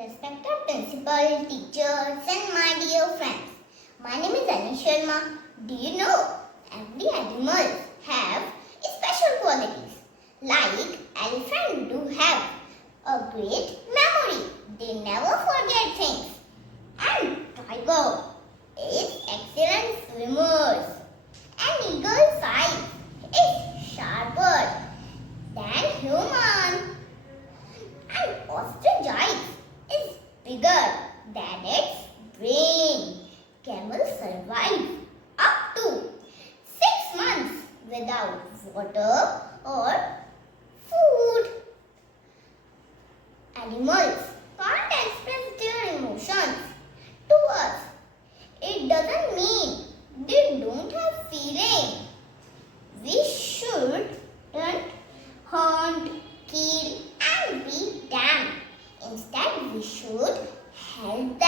Respected principal, teachers and my dear friends. My name is Anish Sharma. Do you know every animal have special qualities? Like elephant do have a great memory. They never forget things. And tiger is excellent swimmers. And eagle's eye is sharper than human. And ostrich eyes is bigger than its brain. Camels survive up to 6 months without water or food. Animals can't express their emotions to us. It doesn't mean they don't have feeling. We shouldn't hunt, kill and beat them. Instead, we should help